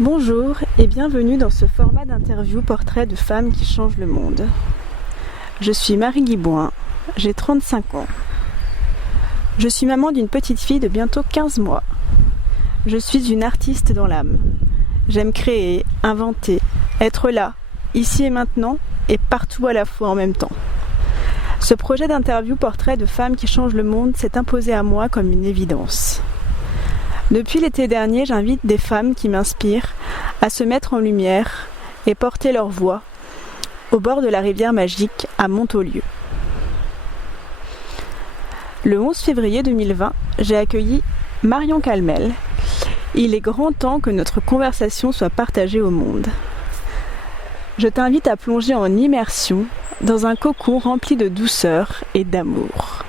Bonjour et bienvenue dans ce format d'interview portrait de femmes qui changent le monde. Je suis Marie Guibouin, j'ai 35 ans. Je suis maman d'une petite fille de bientôt 15 mois. Je suis une artiste dans l'âme. J'aime créer, inventer, être là, ici et maintenant, et partout à la fois en même temps. Ce projet d'interview portrait de femmes qui changent le monde s'est imposé à moi comme une évidence. Depuis l'été dernier, j'invite des femmes qui m'inspirent à se mettre en lumière et porter leur voix au bord de la rivière magique à Montaulieu. Le 11 février 2020, j'ai accueilli Marion Calmel. Il est grand temps que notre conversation soit partagée au monde. Je t'invite à plonger en immersion dans un cocon rempli de douceur et d'amour.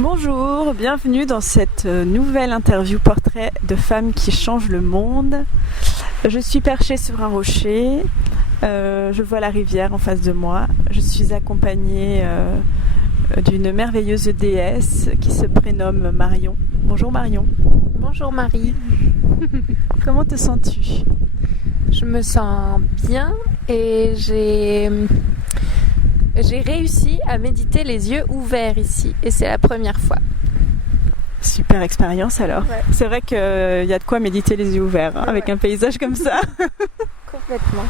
Bonjour, bienvenue dans cette nouvelle interview portrait de femmes qui changent le monde. Je suis perchée sur un rocher, je vois la rivière en face de moi. Je suis accompagnée d'une merveilleuse déesse qui se prénomme Marion. Bonjour Marion. Bonjour Marie. Comment te sens-tu ? Je me sens bien et j'ai réussi à méditer les yeux ouverts ici et c'est la première fois. Super expérience alors. Ouais. C'est vrai qu'il y a de quoi méditer les yeux ouverts avec un paysage comme ça. Complètement.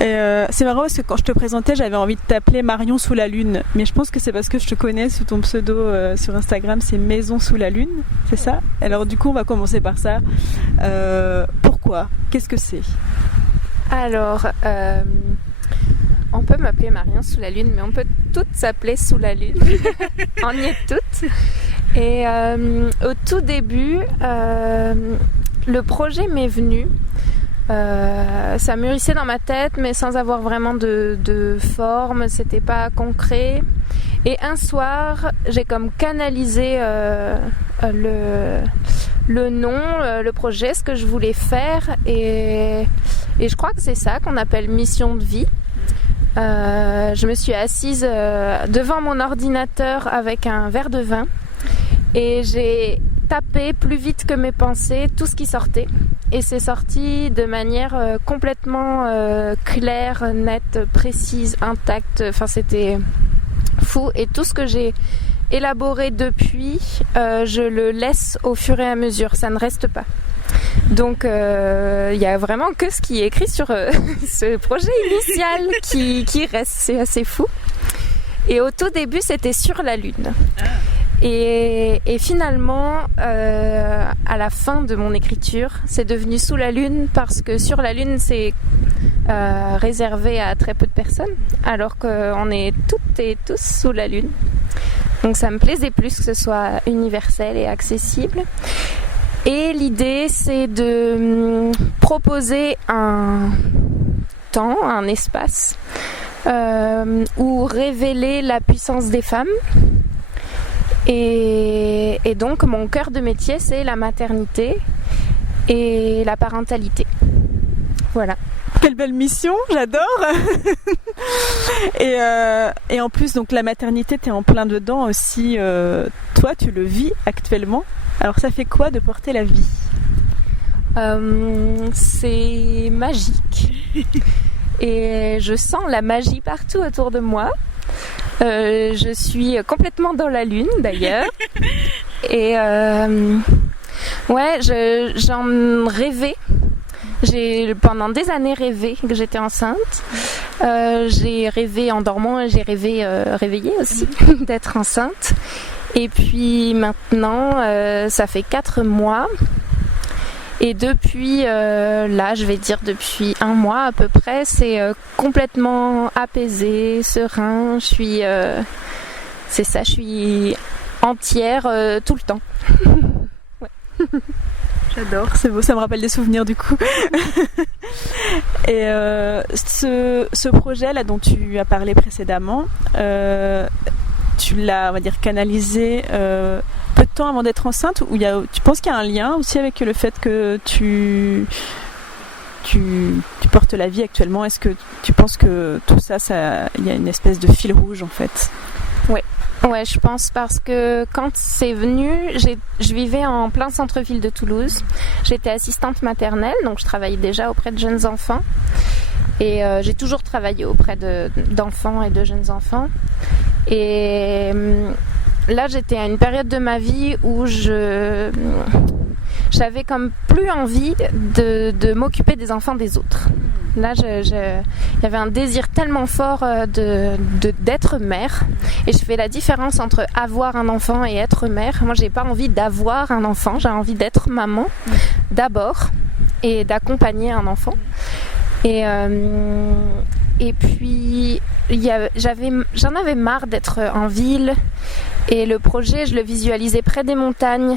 Et c'est marrant parce que quand je te présentais, j'avais envie de t'appeler Marion sous la lune. Mais je pense que c'est parce que je te connais sous ton pseudo sur Instagram, c'est Maison sous la lune, c'est ça ? Alors du coup, on va commencer par ça. Pourquoi ? Qu'est-ce que c'est ? Alors, on peut m'appeler Marion sous la lune, mais on peut toutes s'appeler sous la lune. On y est toutes. Et au tout début, le projet m'est venu. Ça mûrissait dans ma tête, mais sans avoir vraiment de forme. C'était pas concret. Et un soir, j'ai comme canalisé le nom, le projet, ce que je voulais faire. Et je crois que c'est ça qu'on appelle mission de vie. Je me suis assise devant mon ordinateur avec un verre de vin et j'ai tapé plus vite que mes pensées tout ce qui sortait et c'est sorti de manière complètement claire, nette, précise, intacte. Enfin, c'était fou et tout ce que j'ai élaboré depuis, je le laisse au fur et à mesure, ça ne reste pas. Donc il y a vraiment que ce qui est écrit sur ce projet initial qui reste, c'est assez fou. Et au tout début c'était sur la lune. Et finalement à la fin de mon écriture c'est devenu sous la lune parce que sur la lune c'est réservé à très peu de personnes alors qu'on est toutes et tous sous la lune. Donc ça me plaisait plus que ce soit universel et accessible. Et l'idée, c'est de proposer un temps, un espace où révéler la puissance des femmes. Et donc, mon cœur de métier, c'est la maternité et la parentalité. Voilà. Quelle belle mission, j'adore. Et en plus, donc la maternité, t'es en plein dedans aussi. Toi, tu le vis actuellement. Alors ça fait quoi de porter la vie ? C'est magique et je sens la magie partout autour de moi. Je suis complètement dans la lune d'ailleurs et j'en rêvais. J'ai pendant des années rêvé que j'étais enceinte. J'ai rêvé en dormant et j'ai rêvé réveillée aussi d'être enceinte. Et puis maintenant, ça fait 4 mois. Et depuis, là, je vais dire depuis 1 mois à peu près, c'est complètement apaisé, serein. Je suis, c'est ça, je suis entière tout le temps. Ouais. J'adore, c'est beau, ça me rappelle des souvenirs du coup. Et ce projet là dont tu as parlé précédemment, tu l'as, on va dire, canalisé peu de temps avant d'être enceinte, ou tu penses qu'il y a un lien aussi avec le fait que tu tu portes la vie actuellement, est-ce que tu penses que tout ça, il y a une espèce de fil rouge en fait? Ouais, je pense parce que quand c'est venu, je vivais en plein centre-ville de Toulouse. J'étais assistante maternelle, donc je travaillais déjà auprès de jeunes enfants. Et j'ai toujours travaillé auprès d'enfants et de jeunes enfants. Et là, j'étais à une période de ma vie où j'avais comme plus envie de m'occuper des enfants des autres. Là, il y avait un désir tellement fort d'être mère. Et je fais la différence entre avoir un enfant et être mère. Moi, j'ai pas envie d'avoir un enfant, j'ai envie d'être maman d'abord et d'accompagner un enfant. Et puis, j'en avais marre d'être en ville. Et le projet, je le visualisais près des montagnes.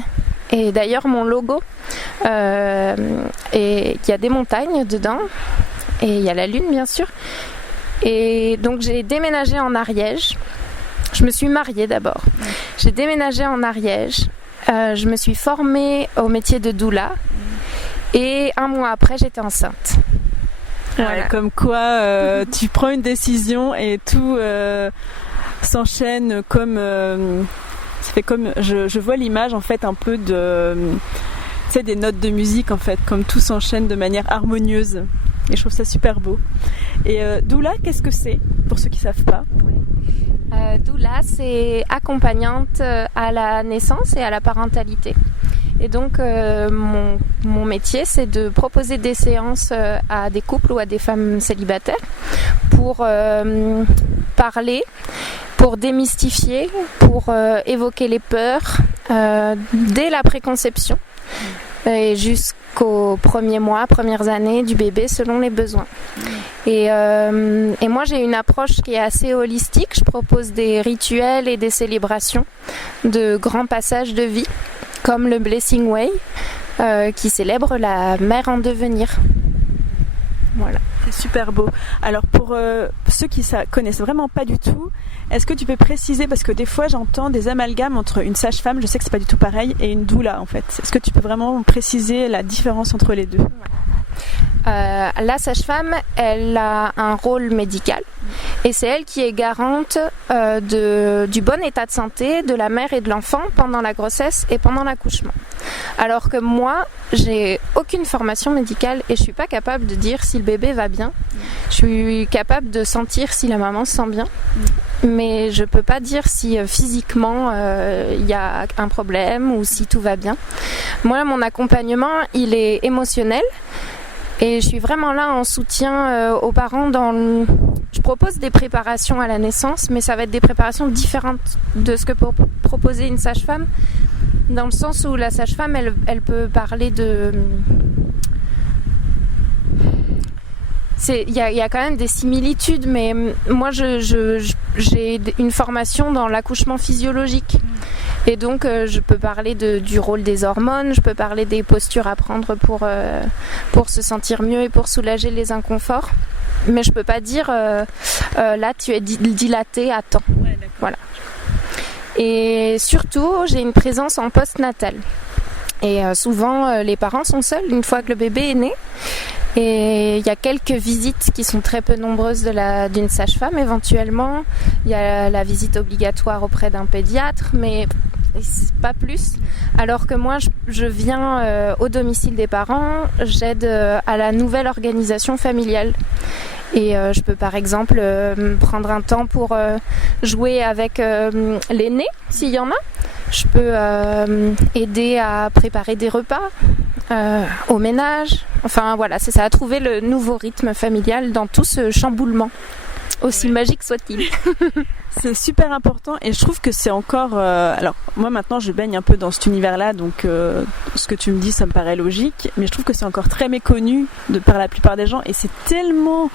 Et d'ailleurs, mon logo, il y a des montagnes dedans. Et il y a la lune, bien sûr. Et donc, j'ai déménagé en Ariège. Je me suis mariée d'abord. J'ai déménagé en Ariège. Je me suis formée au métier de doula. Et 1 mois après, j'étais enceinte. Voilà. Comme quoi, tu prends une décision et tout s'enchaîne comme... ça fait comme... Je vois l'image, en fait, un peu de... tu sais, des notes de musique, en fait, comme tout s'enchaîne de manière harmonieuse. Et je trouve ça super beau. Et doula, qu'est-ce que c'est, pour ceux qui ne savent pas? Doula, c'est accompagnante à la naissance et à la parentalité. Et donc, mon métier, c'est de proposer des séances à des couples ou à des femmes célibataires pour parler, pour démystifier, pour évoquer les peurs dès la préconception et jusqu'aux premières années du bébé selon les besoins. Et moi, j'ai une approche qui est assez holistique. Je propose des rituels et des célébrations de grands passages de vie, comme le Blessing Way, qui célèbre la mère en devenir. Voilà. C'est super beau. Alors pour ceux qui connaissent vraiment pas du tout, est-ce que tu peux préciser, parce que des fois j'entends des amalgames entre une sage-femme, je sais que c'est pas du tout pareil, et une doula en fait. Est-ce que tu peux vraiment préciser la différence entre les deux? La sage-femme, elle a un rôle médical et c'est elle qui est garante du bon état de santé de la mère et de l'enfant pendant la grossesse et pendant l'accouchement. Alors que moi, j'ai aucune formation médicale et je suis pas capable de dire si le bébé va bien. Je suis capable de sentir si la maman se sent bien, mais je peux pas dire si physiquement il y a un problème ou si tout va bien. Moi, mon accompagnement, il est émotionnel. Et je suis vraiment là en soutien aux parents. Je propose des préparations à la naissance, mais ça va être des préparations différentes de ce que peut proposer une sage-femme, dans le sens où la sage-femme, elle peut parler de... Il y a quand même des similitudes, mais moi, j'ai une formation dans l'accouchement physiologique. Et donc, je peux parler du rôle des hormones, je peux parler des postures à prendre pour se sentir mieux et pour soulager les inconforts. Mais je peux pas dire, là, tu es dilatée à temps. Ouais, voilà. Et surtout, j'ai une présence en post-natal. Et souvent, les parents sont seuls une fois que le bébé est né. Et il y a quelques visites qui sont très peu nombreuses d'une sage-femme éventuellement. Il y a la visite obligatoire auprès d'un pédiatre, mais pas plus. Alors que moi, je viens au domicile des parents, j'aide à la nouvelle organisation familiale. Et je peux par exemple prendre un temps pour jouer avec l'aîné, s'il y en a. Je peux aider à préparer des repas, au ménage. Enfin voilà, c'est ça, à trouver le nouveau rythme familial dans tout ce chamboulement, aussi magique soit-il. C'est super important et je trouve que c'est encore... alors moi maintenant je baigne un peu dans cet univers-là, donc ce que tu me dis ça me paraît logique, mais je trouve que c'est encore très méconnu par la plupart des gens et c'est tellement...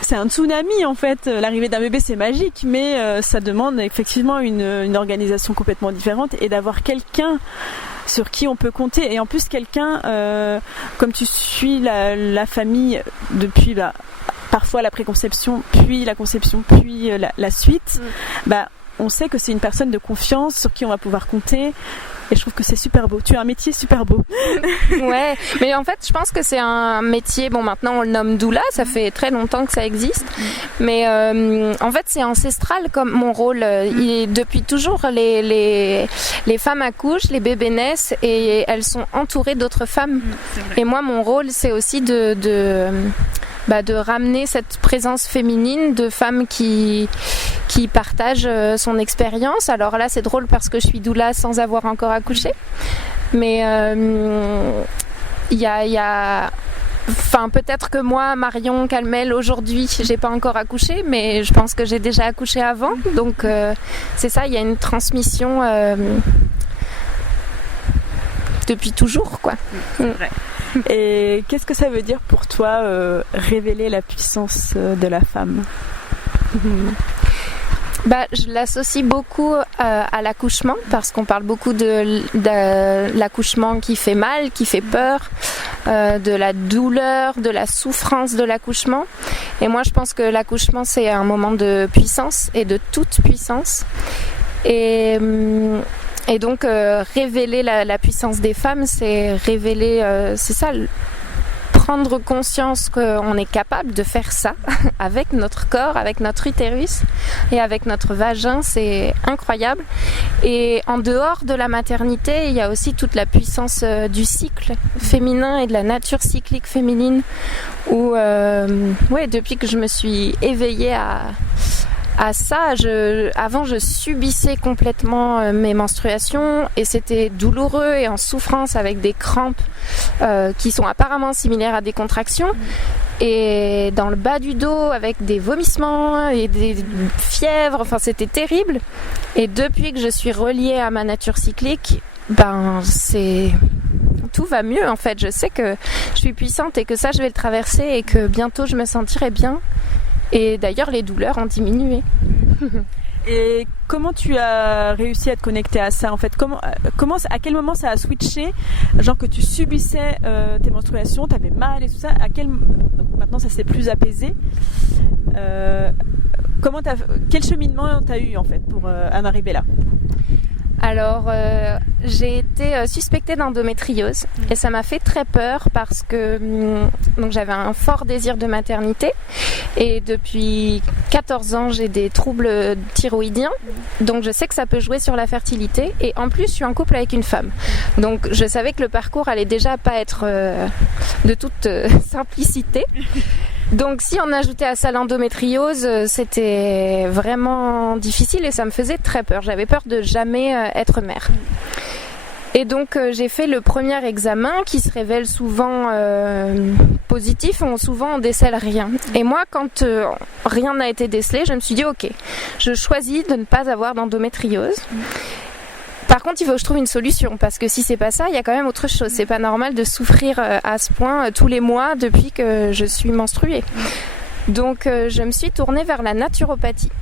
C'est un tsunami en fait, l'arrivée d'un bébé c'est magique, mais ça demande effectivement une organisation complètement différente et d'avoir quelqu'un sur qui on peut compter. Et en plus quelqu'un, comme tu suis la famille depuis parfois la préconception, puis la conception, puis la suite, on sait que c'est une personne de confiance sur qui on va pouvoir compter Et je trouve que c'est super beau. Tu as un métier super beau. Ouais, mais en fait, je pense que c'est un métier. Bon, maintenant on le nomme doula, ça fait très longtemps que ça existe. Mais en fait, c'est ancestral comme mon rôle. Depuis toujours, les femmes accouchent, les bébés naissent et elles sont entourées d'autres femmes. Et moi, mon rôle, c'est aussi de ramener cette présence féminine de femmes qui partagent son expérience. Alors là, c'est drôle parce que je suis doula sans avoir encore accouché. Mais il y a enfin, peut-être que moi, Marion Calmel, aujourd'hui, j'ai pas encore accouché, mais je pense que j'ai déjà accouché avant. Donc c'est ça, il y a une transmission depuis toujours, quoi. C'est vrai. Et qu'est-ce que ça veut dire pour toi révéler la puissance de la femme? Je l'associe beaucoup à l'accouchement parce qu'on parle beaucoup de l'accouchement qui fait mal, qui fait peur, de la douleur, de la souffrance de l'accouchement. Et moi, je pense que l'accouchement, c'est un moment de puissance et de toute puissance. Et donc, révéler la puissance des femmes, c'est révéler, c'est ça, prendre conscience qu'on est capable de faire ça avec notre corps, avec notre utérus et avec notre vagin, c'est incroyable. Et en dehors de la maternité, il y a aussi toute la puissance du cycle féminin et de la nature cyclique féminine où, depuis que je me suis éveillée à ça, avant je subissais complètement mes menstruations et c'était douloureux et en souffrance avec des crampes qui sont apparemment similaires à des contractions et dans le bas du dos avec des vomissements et des fièvres, enfin c'était terrible. Et depuis que je suis reliée à ma nature cyclique, tout va mieux en fait. Je sais que je suis puissante et que ça je vais le traverser et que bientôt je me sentirai bien. Et d'ailleurs, les douleurs ont diminué. Et comment tu as réussi à te connecter à ça en fait? À quel moment ça a switché? Genre que tu subissais tes menstruations, t'avais mal et tout ça. Donc maintenant ça s'est plus apaisé. Quel cheminement t'as eu en fait pour en arriver là? Alors, j'ai été suspectée d'endométriose et ça m'a fait très peur parce que donc j'avais un fort désir de maternité et depuis 14 ans, j'ai des troubles thyroïdiens. Donc, je sais que ça peut jouer sur la fertilité et en plus, je suis en couple avec une femme. Donc, je savais que le parcours allait déjà pas être de toute simplicité. Donc si on ajoutait à ça l'endométriose, c'était vraiment difficile et ça me faisait très peur. J'avais peur de jamais être mère. Et donc j'ai fait le premier examen qui se révèle souvent positif. Souvent on décèle rien. Et moi quand rien n'a été décelé, je me suis dit ok, je choisis de ne pas avoir d'endométriose. Par contre, il faut que je trouve une solution parce que si c'est pas ça, il y a quand même autre chose. C'est pas normal de souffrir à ce point tous les mois depuis que je suis menstruée. Donc, je me suis tournée vers la naturopathie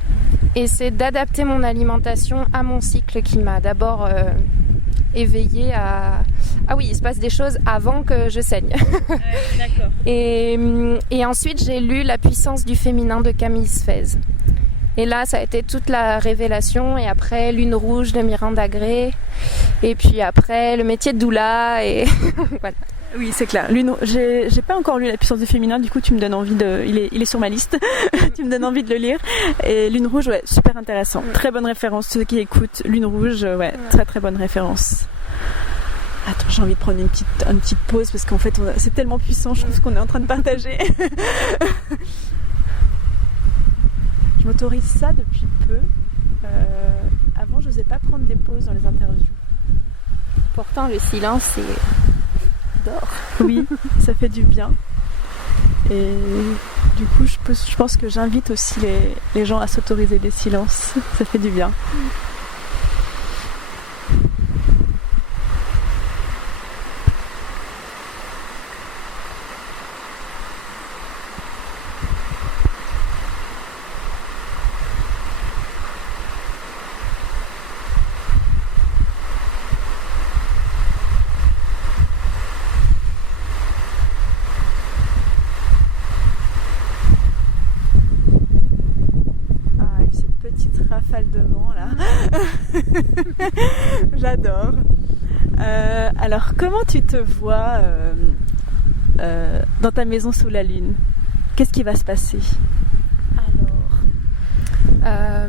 et c'est d'adapter mon alimentation à mon cycle qui m'a d'abord éveillée à ah oui, il se passe des choses avant que je saigne. D'accord. Et ensuite, j'ai lu La puissance du féminin de Camille Sfez. Et là, ça a été toute la révélation. Et après, Lune rouge de Miranda Gray. Et puis après, le métier de doula. Et voilà. Oui, c'est clair. J'ai pas encore lu La puissance du féminin. Du coup, tu me donnes envie il est sur ma liste. Tu me donnes envie de le lire. Et Lune rouge, ouais, super intéressant. Très bonne référence. Ceux qui écoutent Lune rouge, ouais, très très bonne référence. Attends, j'ai envie de prendre une petite pause parce qu'en fait, c'est tellement puissant. Je trouve ce qu'on est en train de partager. Je m'autorise ça depuis peu. Avant, je n'osais pas prendre des pauses dans les interviews. Pourtant, le silence, c'est d'or. Oui, ça fait du bien. Et du coup, je pense que j'invite aussi les gens à s'autoriser des silences. Ça fait du bien. Rafale de vent là. J'adore. Alors, comment tu te vois dans ta maison sous la lune? Qu'est-ce qui va se passer? Alors,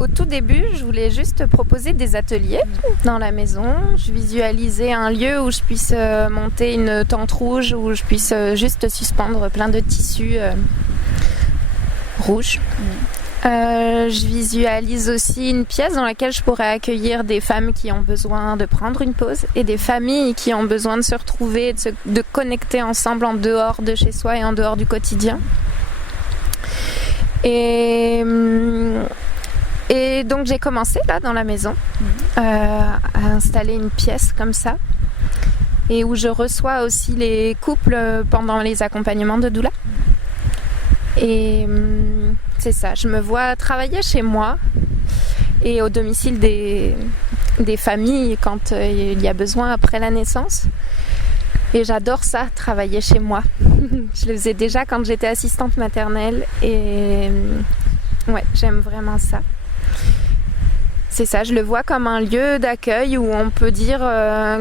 au tout début, je voulais juste proposer des ateliers dans la maison. Je visualisais un lieu où je puisse monter une tente rouge, où je puisse juste suspendre plein de tissus rouges. Je visualise aussi une pièce dans laquelle je pourrais accueillir des femmes qui ont besoin de prendre une pause et des familles qui ont besoin de se retrouver, de connecter ensemble en dehors de chez soi et en dehors du quotidien. Et donc j'ai commencé là dans la maison à installer une pièce comme ça et où je reçois aussi les couples pendant les accompagnements de doula. Et c'est ça, je me vois travailler chez moi et au domicile des familles quand il y a besoin après la naissance. Et j'adore ça, travailler chez moi. Je le faisais déjà quand j'étais assistante maternelle et ouais, j'aime vraiment ça. C'est ça, je le vois comme un lieu d'accueil où on peut dire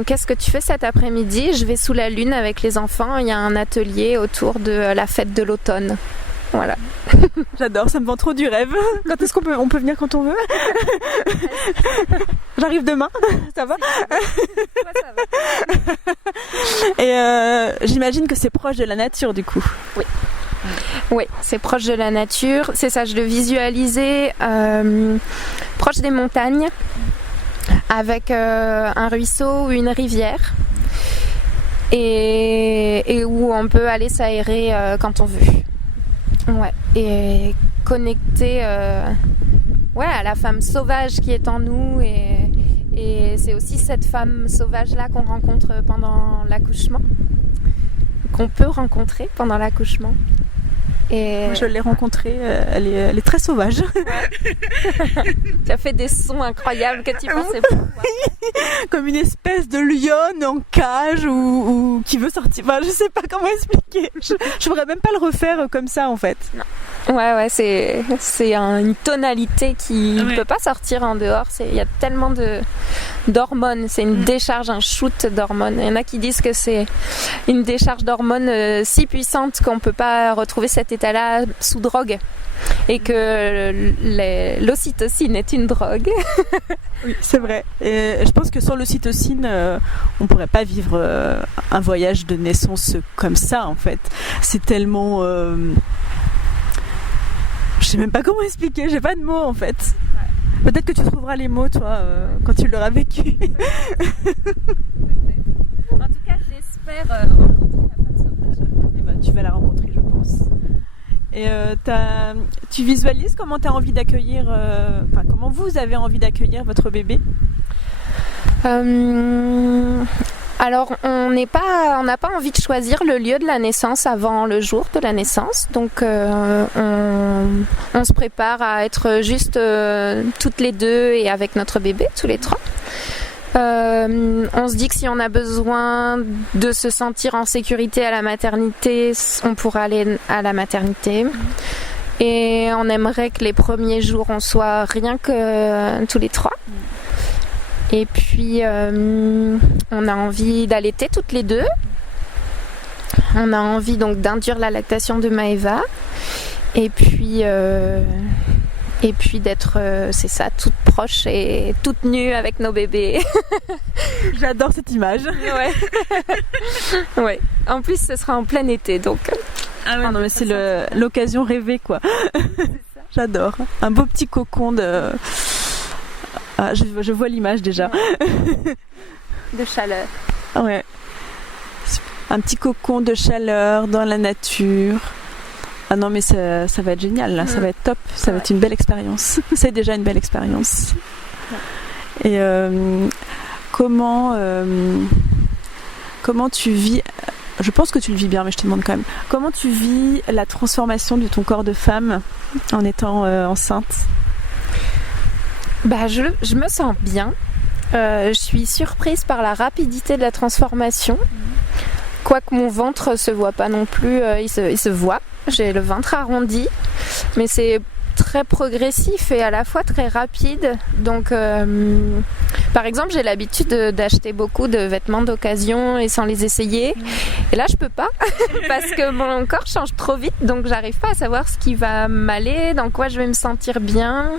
qu'est-ce que tu fais cet après-midi? Je vais sous la lune avec les enfants, il y a un atelier autour de la fête de l'automne. Voilà. J'adore, ça me vend trop du rêve. Quand est-ce on peut venir quand on veut? J'arrive demain, ça va? Ouais, ça va. Et j'imagine que c'est proche de la nature du coup. Oui. Oui, c'est proche de la nature. C'est ça, je le visualisais proche des montagnes, avec un ruisseau ou une rivière, et où on peut aller s'aérer quand on veut. Ouais, et connecter à la femme sauvage qui est en nous et c'est aussi cette femme sauvage là qu'on rencontre pendant l'accouchement, qu'on peut rencontrer pendant l'accouchement. Et moi, je l'ai rencontrée, elle est très sauvage. Ouais. Tu as fait des sons incroyables que tu pensais pas. Comme une espèce de lionne en cage ou qui veut sortir. Enfin, je sais pas comment expliquer. Je pourrais même pas le refaire comme ça en fait. Non. Ouais, c'est une tonalité qui ne peut pas sortir en dehors. Il y a tellement d'hormones. C'est une décharge, un shoot d'hormones. Il y en a qui disent que c'est une décharge d'hormones si puissante qu'on ne peut pas retrouver cet état-là sous drogue. Et que l'ocytocine est une drogue. Oui, c'est vrai. Et je pense que sans l'ocytocine, on pourrait pas vivre un voyage de naissance comme ça en fait. C'est tellement... Je sais même pas comment expliquer, j'ai pas de mots en fait. Ouais. Peut-être que tu trouveras les mots toi quand tu l'auras vécu. Peut-être. En tout cas, j'espère rencontrer la femme sauvage. Et ben, tu vas la rencontrer, je pense. Et tu visualises comment tu as envie d'accueillir, comment vous avez envie d'accueillir votre bébé? Alors, on n'a pas envie de choisir le lieu de la naissance avant le jour de la naissance. Donc, on se prépare à être juste toutes les deux et avec notre bébé, tous les trois. On se dit que si on a besoin de se sentir en sécurité à la maternité, on pourra aller à la maternité. Et on aimerait que les premiers jours, on soit rien que tous les trois. Et puis, on a envie d'allaiter toutes les deux. On a envie donc d'induire la lactation de Maëva. Et puis d'être, c'est ça, toute proche et toute nue avec nos bébés. J'adore cette image. Ouais. Ouais. En plus, ce sera en plein été, donc. Ah ouais, non, mais c'est l'occasion rêvée, quoi. C'est ça. J'adore. Un beau petit cocon de... Ah, je vois l'image déjà. De chaleur. Ouais. Un petit cocon de chaleur dans la nature. Ah non mais ça va être génial là, ça va être top, ça va être une belle expérience. C'est déjà une belle expérience. Et comment tu vis, je pense que tu le vis bien mais je te demande quand même, comment tu vis la transformation de ton corps de femme en étant enceinte? Bah je me sens bien, je suis surprise par la rapidité de la transformation. Quoique mon ventre se voit pas non plus, il se voit. J'ai le ventre arrondi, mais c'est très progressif et à la fois très rapide. Donc Par exemple, j'ai l'habitude d'acheter beaucoup de vêtements d'occasion et sans les essayer. Et là, je peux pas parce que mon corps change trop vite, donc j'arrive pas à savoir ce qui va m'aller, dans quoi je vais me sentir bien.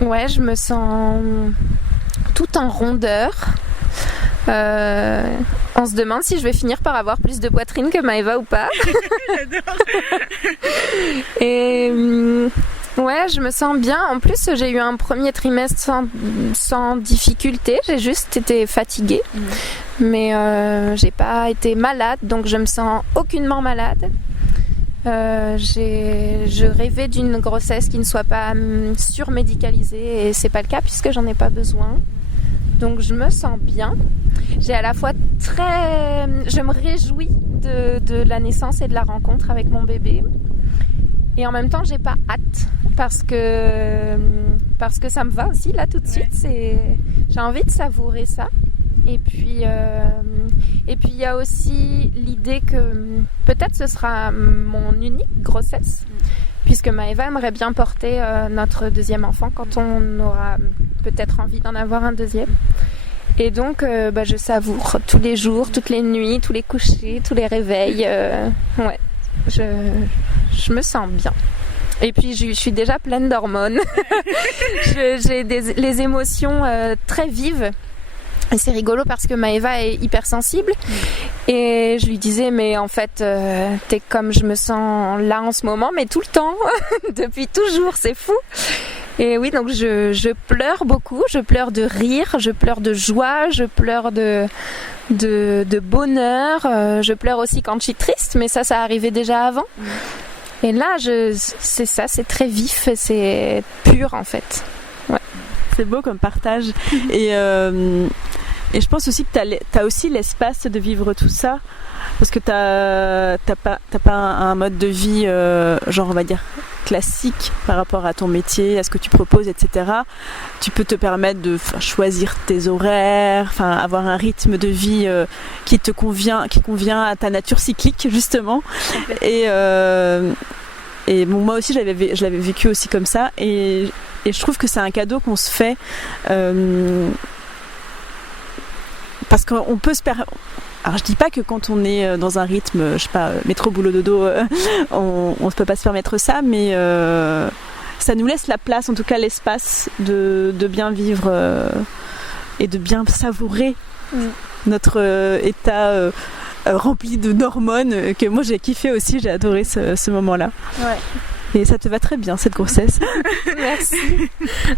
Ouais, je me sens tout en rondeur. On se demande si je vais finir par avoir plus de poitrine que Maëva ou pas. J'adore. Et ouais, je me sens bien. En plus, j'ai eu un premier trimestre sans difficulté. J'ai juste été fatiguée. Mais j'ai pas été malade, donc je me sens aucunement malade. Je rêvais d'une grossesse qui ne soit pas surmédicalisée et c'est pas le cas puisque j'en ai pas besoin. Donc je me sens bien. J'ai à la fois je me réjouis de la naissance et de la rencontre avec mon bébé. Et en même temps, j'ai pas hâte parce que ça me va aussi là tout de suite. J'ai envie de savourer ça. Et puis il y a aussi l'idée que peut-être ce sera mon unique grossesse, puisque Maëva aimerait bien porter notre deuxième enfant quand on aura peut-être envie d'en avoir un deuxième. Et donc je savoure tous les jours, toutes les nuits, tous les couchers, tous les réveils. Ouais, je me sens bien. Et puis je suis déjà pleine d'hormones. J'ai les émotions très vives. Et c'est rigolo parce que Maëva est hypersensible et je lui disais mais en fait t'es comme je me sens là en ce moment mais tout le temps depuis toujours, c'est fou. Et oui, donc je pleure beaucoup, je pleure de rire, je pleure de joie, je pleure de bonheur, je pleure aussi quand je suis triste, mais ça arrivait déjà avant. Et là c'est ça, c'est très vif, c'est pur en fait. Ouais. C'est beau comme partage. Et je pense aussi que t'as aussi l'espace de vivre tout ça, parce que t'as pas un mode de vie genre on va dire classique par rapport à ton métier, à ce que tu proposes, etc. Tu peux te permettre de choisir tes horaires, avoir un rythme de vie qui convient à ta nature cyclique justement. Et bon, moi aussi je l'avais vécu aussi comme ça, et je trouve que c'est un cadeau qu'on se fait. Parce qu'on peut se permettre. Alors je dis pas que quand on est dans un rythme, je sais pas, métro boulot dodo, on ne peut pas se permettre ça, mais ça nous laisse la place, en tout cas l'espace de bien vivre et de bien savourer notre état rempli d'hormones, que moi j'ai kiffé aussi, j'ai adoré ce moment-là. Ouais. Et ça te va très bien, cette grossesse. Merci.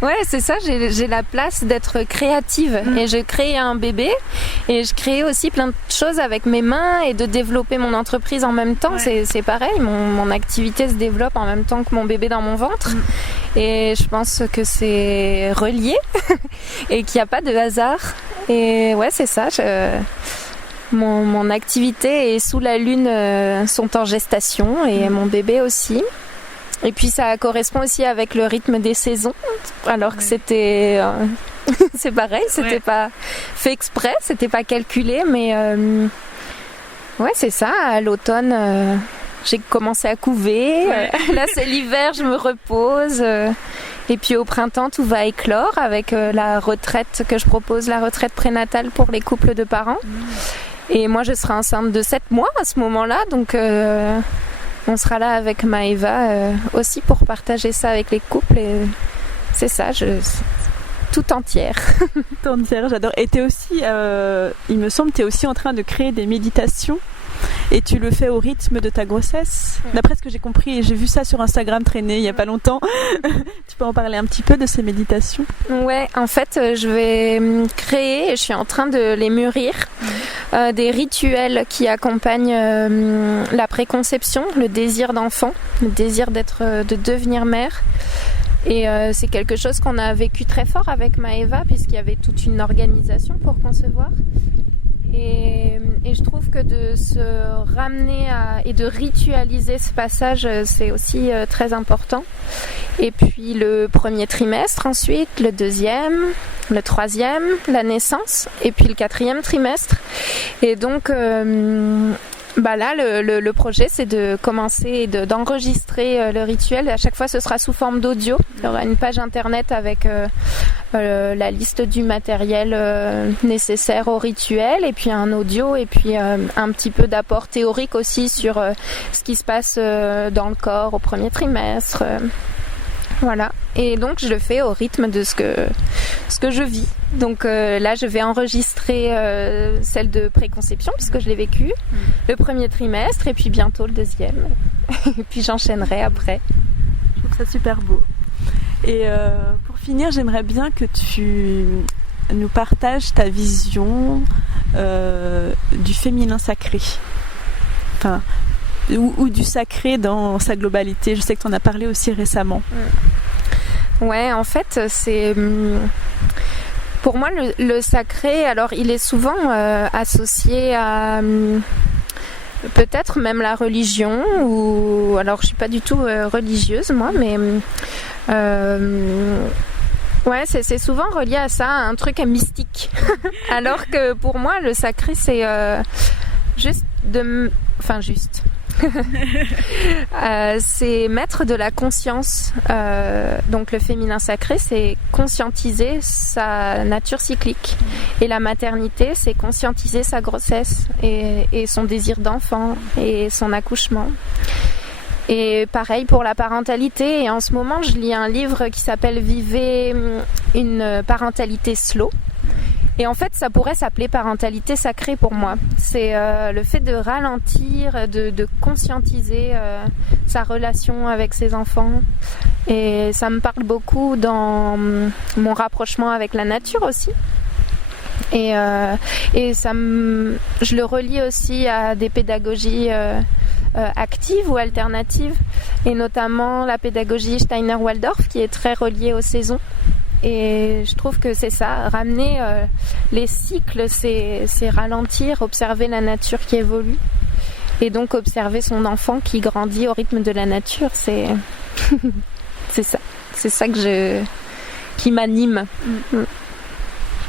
Ouais, c'est ça, j'ai la place d'être créative. Et je crée un bébé et je crée aussi plein de choses avec mes mains et de développer mon entreprise en même temps. Ouais. C'est pareil, mon activité se développe en même temps que mon bébé dans mon ventre. Et je pense que c'est relié et qu'il n'y a pas de hasard. Et ouais, c'est ça. Mon activité et Sous la Lune sont en gestation et mon bébé aussi. Et puis ça correspond aussi avec le rythme des saisons, alors que c'était c'est pareil, c'était pas fait exprès, c'était pas calculé, mais ouais, c'est ça. À l'automne, j'ai commencé à couver. Là c'est l'hiver, je me repose. Et puis au printemps, tout va éclore avec la retraite que je propose, la retraite prénatale pour les couples de parents. Et moi je serai enceinte de 7 mois à ce moment-là, donc on sera là avec Maëva aussi pour partager ça avec les couples. Et c'est ça, tout entière. Tout entière, j'adore. Et t'es aussi, il me semble, t'es aussi en train de créer des méditations. Et tu le fais au rythme de ta grossesse. D'après ce que j'ai compris, et j'ai vu ça sur Instagram traîner il n'y a pas longtemps. Tu peux en parler un petit peu de ces méditations ? Ouais, en fait, je vais créer, et je suis en train de les mûrir, des rituels qui accompagnent la préconception, le désir d'enfant, le désir de devenir mère. Et c'est quelque chose qu'on a vécu très fort avec Maëva, puisqu'il y avait toute une organisation pour concevoir. Et je trouve que de se ramener et de ritualiser ce passage, c'est aussi très important. Et puis le premier trimestre ensuite, le deuxième, le troisième, la naissance, et puis le 4e trimestre. Et donc Là, le projet, c'est de commencer d'enregistrer le rituel. À chaque fois, ce sera sous forme d'audio. Il y aura une page internet avec la liste du matériel nécessaire au rituel, et puis un audio, et puis un petit peu d'apport théorique aussi sur ce qui se passe dans le corps au premier trimestre. Voilà. Et donc je le fais au rythme de ce que je vis. Donc là je vais enregistrer celle de préconception puisque je l'ai vécue, le premier trimestre et puis bientôt le deuxième. Et puis j'enchaînerai après. Je trouve ça super beau. Et pour finir, j'aimerais bien que tu nous partages ta vision du féminin sacré. Enfin, ou du sacré dans sa globalité. Je sais que tu en as parlé aussi récemment. Ouais, en fait, c'est... Pour moi, le sacré, alors il est souvent associé à peut-être même la religion, ou... Alors je suis pas du tout religieuse, moi, mais... Ouais, c'est souvent relié à ça, à un truc mystique. Alors que pour moi, le sacré, c'est juste de... Enfin, juste... c'est mettre de la conscience. Donc le féminin sacré, c'est conscientiser sa nature cyclique. Et la maternité, c'est conscientiser sa grossesse et son désir d'enfant et son accouchement. Et pareil pour la parentalité. Et en ce moment, je lis un livre qui s'appelle « Vivez une parentalité slow ». Et en fait, ça pourrait s'appeler parentalité sacrée pour moi. C'est le fait de ralentir, de conscientiser sa relation avec ses enfants. Et ça me parle beaucoup dans mon rapprochement avec la nature aussi. Et je le relie aussi à des pédagogies actives ou alternatives, et notamment la pédagogie Steiner-Waldorf qui est très reliée aux saisons. Et je trouve que c'est ça, ramener les cycles, c'est ralentir, observer la nature qui évolue, et donc observer son enfant qui grandit au rythme de la nature. C'est ça qui m'anime.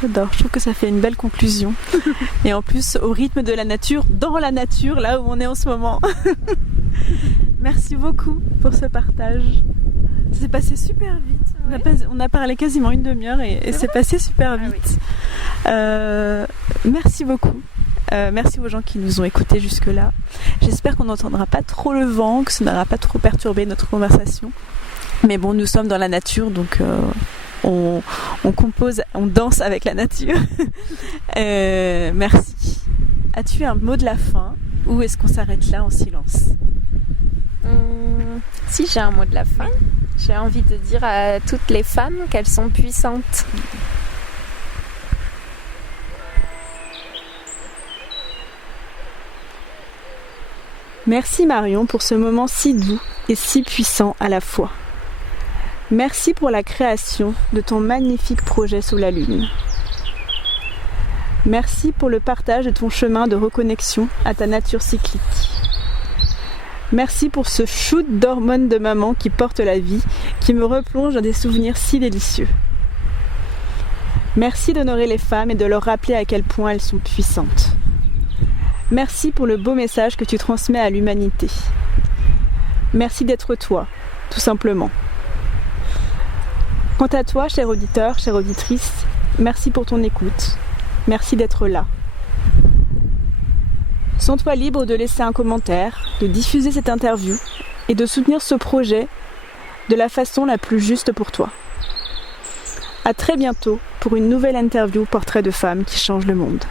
J'adore, je trouve que ça fait une belle conclusion. Et en plus, au rythme de la nature, dans la nature, là où on est en ce moment. Merci beaucoup pour ce partage. C'est passé super vite. Ouais. On a parlé quasiment une demi-heure et c'est passé super vite. Ah oui. Merci beaucoup. Merci aux gens qui nous ont écoutés jusque-là. J'espère qu'on n'entendra pas trop le vent, que ça n'aura pas trop perturbé notre conversation. Mais bon, nous sommes dans la nature, donc on compose, on danse avec la nature. Merci. As-tu un mot de la fin ou est-ce qu'on s'arrête là en silence ? Si, j'ai un mot de la fin. J'ai envie de dire à toutes les femmes qu'elles sont puissantes. Merci Marion pour ce moment si doux et si puissant à la fois. Merci pour la création de ton magnifique projet sous la lune. Merci pour le partage de ton chemin de reconnexion à ta nature cyclique. Merci pour ce shoot d'hormones de maman qui porte la vie, qui me replonge dans des souvenirs si délicieux. Merci d'honorer les femmes et de leur rappeler à quel point elles sont puissantes. Merci pour le beau message que tu transmets à l'humanité. Merci d'être toi, tout simplement. Quant à toi, cher auditeur, chère auditrice, merci pour ton écoute. Merci d'être là. Sens-toi libre de laisser un commentaire, de diffuser cette interview et de soutenir ce projet de la façon la plus juste pour toi. À très bientôt pour une nouvelle interview portrait de femmes qui changent le monde.